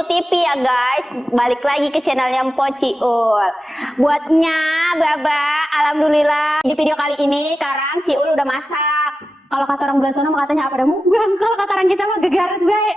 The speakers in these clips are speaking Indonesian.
Ciul TV ya guys. Balik lagi ke channelnya Mpo Ciul. Buatnya Baba, alhamdulillah di video kali ini sekarang Ciul udah masak. Kalau kata orang belah sana katanya apa dah mukbang. Kalau kata orang kita mah gegaris bae.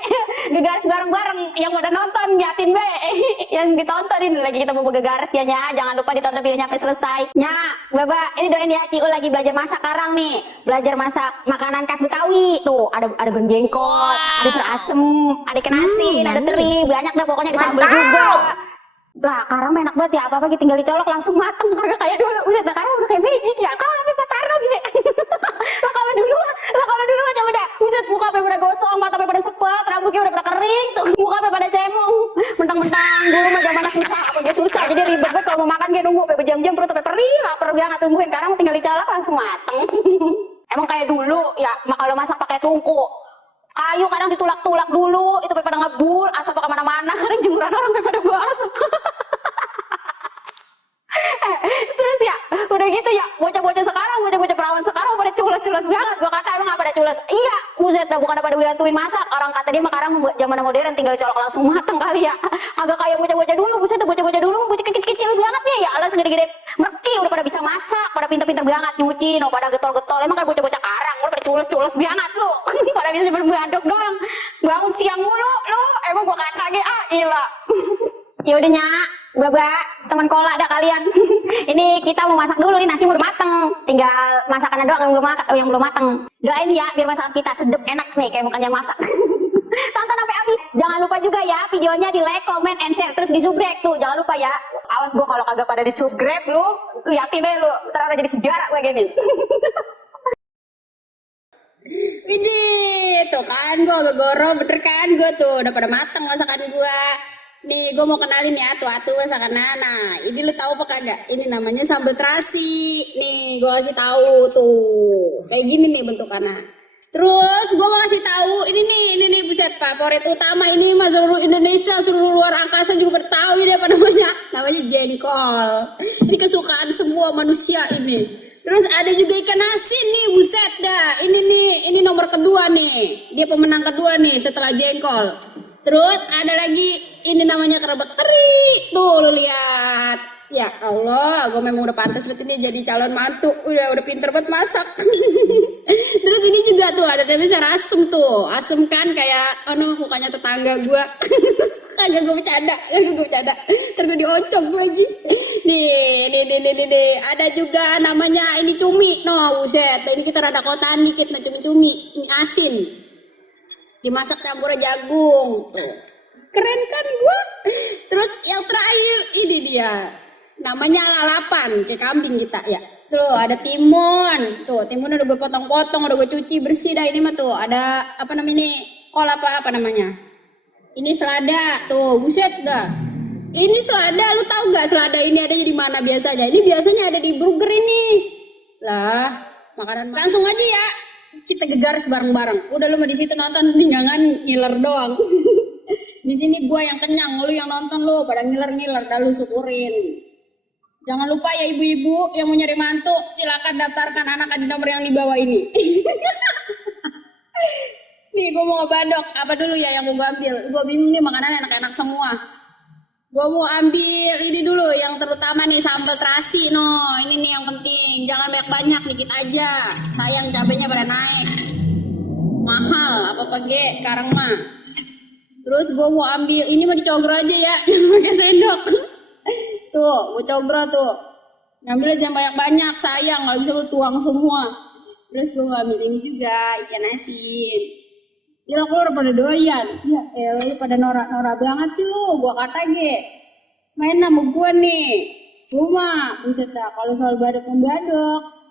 Gegaris bareng-bareng yang pada nonton jatin bae. Yang ditonton ini lagi kita mau gegaris ya nya. Jangan lupa ditonton videonya sampai selesai. Nya, Baba, ini doain ya Ciul lagi belajar masak sekarang nih. Belajar masak makanan khas Betawi. Tuh, ada goreng jengkol, ada sayur asem, ada ikan asin, ada teri, banyak dah pokoknya ada sambal juga. Lah, sekarang enak banget ya, apa-apa tinggal dicolok langsung mateng, kagak kayak dulu. Udah, sekarang udah kayak magic ya. Kalau sampai pataro gitu. Lah kalau dulu mah coba dah. Buset, muka sampai pada gosong, mata sampai pada sepet, rambutnya udah pada kering tuh. Muka sampai pada cemong. Mentang-mentang dulu mah zamannya susah, apa aja susah. Jadi ribet banget kalau mau makan dia nunggu sampai berjam-jam perut sampai perih, lapar banget tungguin. Sekarang tinggal dicolok langsung mateng. Emang kayak dulu ya, kalau masak pakai tungku. Kayu kadang ditulak-tulak dulu, itu pada ngebul, asap kemana-mana, kadang jemuran orang pada bawa asap. Terus ya, udah gitu ya, bocah-bocah sekarang, bocah-bocah perawan sekarang pada culas-culas banget. Gua kata emang apa pada culas? Iya, buset dah, bukan pada bantuin masak. Orang kata dia sekarang zaman modern tinggal colok langsung mateng kali ya. Agak kayak bocah-bocah dulu, buset dah, bocah-bocah dulu bocah kecil-kecil banget ya alas segede-gede merki udah pada bisa masak, pada pinter-pinter banget nyuci, no pada getol-getol. Emang kan bocah-bocah karang, udah pada culas-culas banget lu. Pada bisa berbandok doang. Bangun siang mulu lu, emang gua kaget gila. Ya udah Nyak, Baba, teman kola ada kalian. Ini kita mau masak dulu nih, nasi udah mateng. Tinggal masakannya doang yang belum mateng. Doain ya biar masakan kita sedep enak nih kayak bukannya masak. Tonton sampai habis. Jangan lupa juga ya videonya di like, comment, and share terus di subscribe tuh. Jangan lupa ya. Awas gua kalau kagak pada di subscribe lu yakin deh lu ntar udah jadi sejarah gue gini. Widih, tuh kan gue gegoro bener kan gue tuh udah pada mateng masakan gue. Nih gue mau kenalin ya atu masakan Nana. Ini lu tahu apa kagak? Ini namanya sambal terasi. Nih gue kasih tahu tuh. Kayak gini nih bentukannya. Terus gue mau kasih tahu ini nih buset favorit utama ini mah seluruh Indonesia, seluruh luar angkasa juga bertahu ini apa namanya? Namanya jengkol. Ini kesukaan semua manusia ini. Terus ada juga ikan asin nih, buset dah. Ini nomor kedua nih. Dia pemenang kedua nih setelah jengkol. Terus ada lagi ini namanya kerabat teri. Tuh lu lihat. Ya Allah, gue memang udah pantas banget ini jadi calon mantu. Udah pinter banget masak. Terus ini juga tuh ada namanya asem tuh. Asem kan kayak mukanya tetangga gue. Kagak gue bercanda. Terus gue diocok lagi. Nih. Ada juga namanya ini cumi. No, buset. Ini kita rada kotaan dikit nah cumi. Ini asin. Dimasak campurnya jagung. Tuh. Keren kan gua? Terus yang terakhir ini dia. Namanya lalapan, kayak kambing kita ya. Tuh ada timun. Tuh, timunnya udah gue potong-potong, udah gue cuci bersih dah ini mah tuh. Ada apa namanya ini? Kol apa namanya? Ini selada. Tuh, buset dah. Ini selada, lu tahu gak selada ini adanya di mana biasanya? Ini biasanya ada di burger ini. Lah, makanan langsung aja ya. Kita gegaris bareng-bareng. Udah lu mah di situ nonton tinggangan ngiler doang. Di sini gua yang kenyang, lu yang nonton lu pada ngiler-ngiler, dah lu syukurin. Jangan lupa ya ibu-ibu yang mau nyari mantu, silakan daftarkan anak di nomor yang di bawah ini. Nih gua mau ngebandok, apa dulu ya yang mau gua ambil? Gua bingung nih makanan enak-enak semua. Gua mau ambil ini dulu yang terutama nih sambal terasi no. Ini nih yang penting. Jangan banyak-banyak, dikit aja. Sayang cabenya pada naik. Mahal apa ge sekarang mah. Terus gua mau ambil ini mah dicogro aja ya, jangan pakai sendok. Tuh, gua cogro tuh. Ngambilnya jangan banyak-banyak, sayang kalau bisa lu tuang semua. Terus gua mau ambil ini juga ikan asin. Ya lo keluar pada doyan. Ya lu pada norak banget sih lu. Gua kata main sama gua nih. Gua mah buset dah kalau soal badok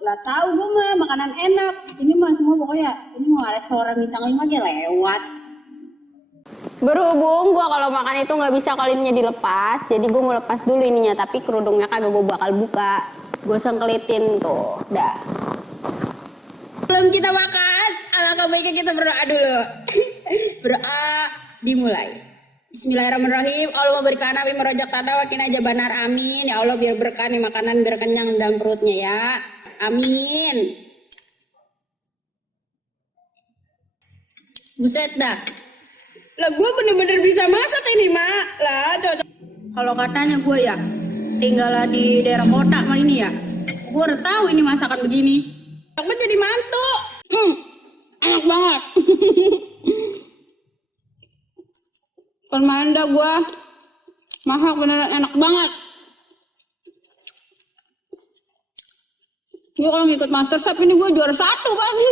lah tahu gua mah makanan enak. Ini mah semua pokoknya ini mah restoran bintang 5 aja lewat. Berhubung gua kalau makan itu nggak bisa kalau ininya dilepas, jadi gua mau lepas dulu ininya, tapi kerudungnya kagak gua bakal buka. Gua sengkelitin tuh, dah. Sebelum kita makan, alangkah baiknya kita berdoa dulu. Berdoa dimulai. Bismillahirrahmanirrahim. Allah memberikan nabi merojak tanda wakin aja benar amin. Ya Allah biar berkah nih makanan biar kenyang dalam perutnya ya. Amin. Buset dah. Lah gue bener-bener bisa masak ini mak. Lah cocok. Kalau katanya gue ya tinggal di daerah kota mah ini ya, gue udah tahu ini masakan begini. Aku jadi mantu. Enak banget. Kan main dah gue masak beneran enak banget. Gue kalau ngikut MasterChef ini gue juara 1 pasti.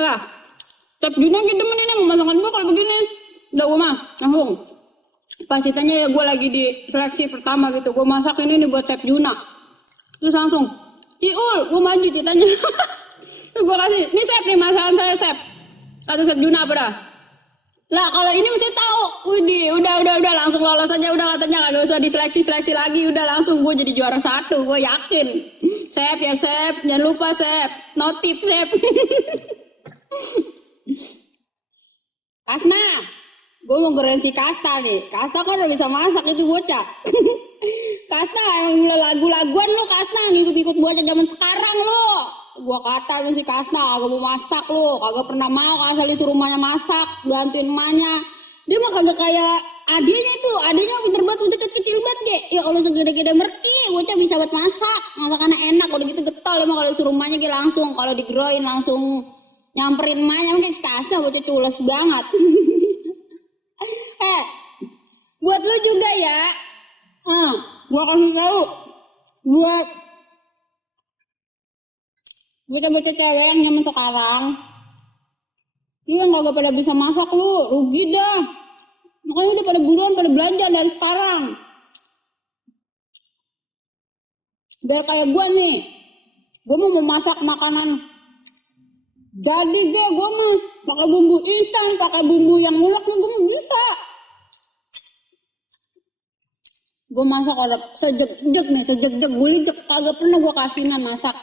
Lah, Chef Juna gitu demen ini masakan gue kalau begini. Udah gue mah langsung. Pas ceritanya ya gue lagi di seleksi pertama gitu, gue masak ini buat Chef Juna. Terus langsung, Ciul, gue maju ceritanya. Gue kasih, ini Chef nih masakan saya Chef. Kata Chef Juna apa dah? Lah kalau ini mesti tahu, udah langsung lolos aja udah katanya kagak usah diseleksi lagi udah langsung gue jadi juara 1 gue yakin. Chef ya Chef, jangan lupa Chef, notif Chef. Kasna, gue mau keren si Kasta nih. Kasta kan udah bisa masak itu bocah. Kasta yang lagu-laguan lo Kasta ngikut-ngikut bocah zaman sekarang lo. Gua kata si Kasna kagak mau masak lo, kagak pernah mau asal disuruh rumahnya masak, gantiin emaknya. Dia mah kagak kayak adiknya itu, adiknya pinter banget, bocah kecil banget ge. Ya Allah segede-gede merti, bocah bisa buat masak, masakannya enak, udah gitu getol emang kalau disuruh rumahnya ge langsung, kalau digeroin langsung nyamperin emaknya, mungkin si Kasna bocah cules banget. Buat lu juga ya, gua kasih tahu, buat bocah-bocah cewek yang zaman sekarang, lu yang gak pada bisa masak lu, rugi dah. Makanya udah pada buruan pada belanja dari sekarang. Biar kayak gua nih, gua mau masak makanan. Jadi gua mah pakai bumbu instan, pakai bumbu yang ngulek gua mah bisa. Gua masak ada sejek-jek nih, sejek-jek gulijek kagak pernah gua kasinan masak.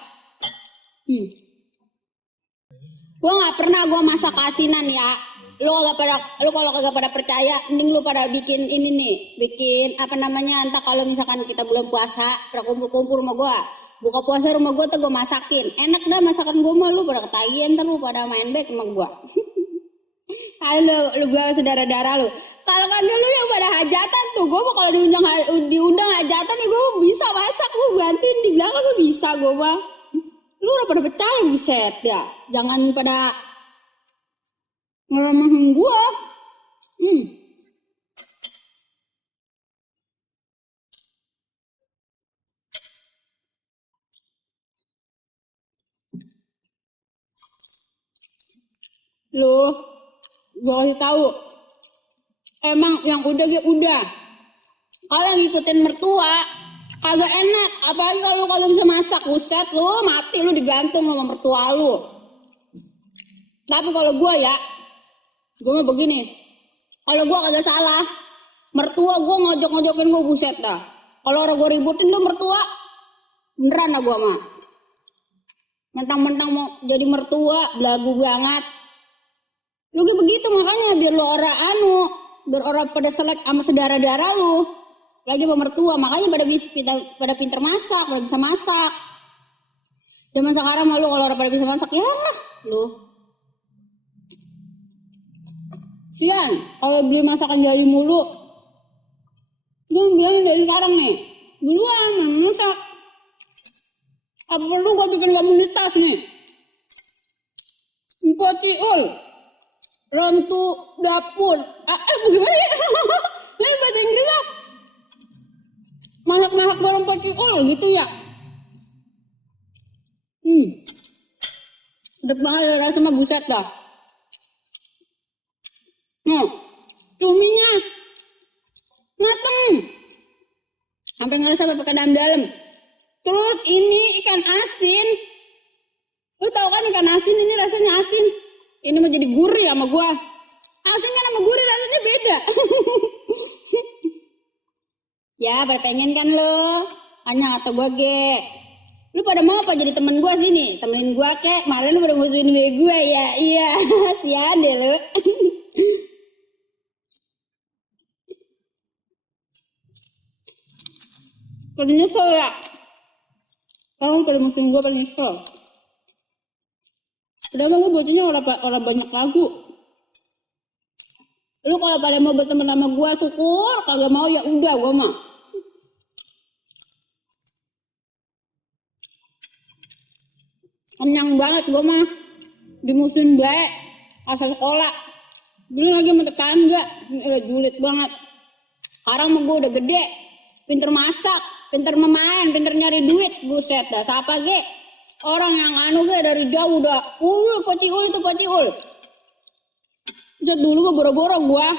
Gua nggak pernah gua masak asinan ya. Lu kalau kagak pada percaya, mending lu pada bikin ini nih, bikin apa namanya, entah kalau misalkan kita bulan puasa, pada kumpul-kumpul rumah gua, buka puasa rumah gua tuh gua masakin. Enak dah masakan gua mah, lu pada ketagihan ntar lu pada main back sama gua. Halo, lu bawa saudara-saudara lu. Kalau kagak lu yang pada hajatan tuh, gua mah kalau diundang hajatan nih gua bisa masak, gua gantiin di belakang gua bisa gua mah. Lu udah pada percaya buset ya, jangan pada ngeremahin gua. Lu gua kasih tahu, emang yang udah udah. Kalau ngikutin mertua kagak enak, apalagi kalau lu kagak bisa masak, buset lu mati lu digantung sama mertua lu. Tapi kalau gua ya, gua mah begini, kalau gua kagak salah, mertua gua ngojok-ngojokin gua buset dah. Kalau orang gua ributin tuh mertua, beneran dah gua mah. Mentang-mentang mau jadi mertua, belagu banget. Lu kayak begitu makanya biar lu biar orang pada selek sama saudara-saudara lu. Lagi sama mertua, makanya pada pinter masak, pada bisa masak. Zaman sekarang malu kalau orang pada bisa masak ya, lu. Sian, kalau beli masakan jadi mulu, gue bilang dari sekarang nih, duluan masak. Apa perlu gue bikin komunitas nih? Info Ciul, Rentu Dapur. Bagaimana ya? Ini bahasa Inggris lah. Masak-masak bareng Pak Ciul gitu ya. Sedap banget rasanya buset dah. Cuminya mateng. Sampai ngerasa pakai dalam-dalam. Terus ini ikan asin. Lu tau kan ikan asin ini rasanya asin. Ini mau jadi gurih sama gua. Asin kan sama gurih rasanya beda. Ya, pada pengen kan lo? Hanya kata gua ge. Lu pada mau apa jadi temen gua sini? Temenin gua kek. Kemarin lu pada musuhin gue ya. Iya, sian deh lu. Pada nyesel ya. Kalau pada musuhin gua pada nyesel. Padahal gue bocahnya orang banyak lagu. Lu kalau pada mau berteman sama gue syukur, kagak mau ya udah gue mah. Kenyang banget gue mah. Dimusuhin baik asal sekolah. Dulu lagi sama tetangga, julid banget. Sekarang mah gue udah gede, pinter masak, pinter memain, pinter nyari duit. Buset dah, siapa ge? Orang yang anu ge dari jauh udah, pociul itu pociul. Buset dulu mah boro-boro gua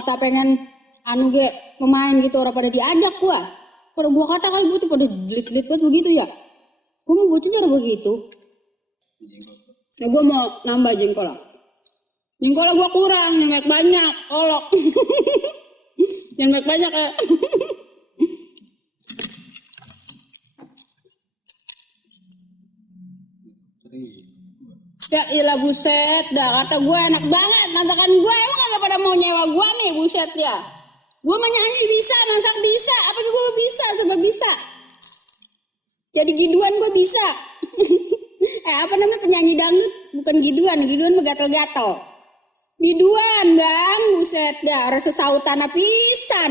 kata pengen anu ge pemain gitu, orang pada diajak gua. Pada gua kata kali gua tuh pada delit-delit banget begitu ya. Gua mau bocah cara begitu. Nah gua mau nambah jengkol. Jengkol gua kurang, nyemek banyak, olok. Nyemek banyak ya. Ya ilah buset dah, kata gue enak banget masakan gue, emang gak pada mau nyewa gue nih buset ya. Gue mah nyanyi bisa, masak bisa, apa juga gue bisa, coba bisa. Jadi giduan gue bisa. Apa namanya penyanyi dangdut, bukan giduan mah gatel-gatel. Biduan bang, buset dah, rasa sautan pisan.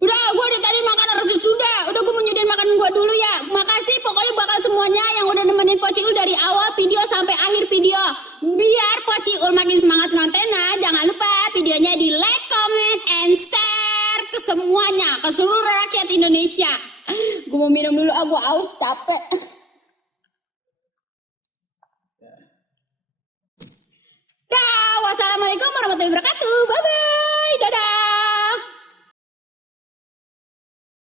Udah, gue udah tadi makan harus sudah. Udah gue mau nyudahin makan gue dulu ya. Makasih pokoknya bakal semuanya yang udah nemenin Pociul dari awal video sampai akhir video. Biar Pociul makin semangat kontennya, jangan lupa videonya di like, comment, and share ke semuanya, ke seluruh rakyat Indonesia. Gue mau minum dulu, gue aus capek. Dah, wassalamualaikum warahmatullahi wabarakatuh. Bye.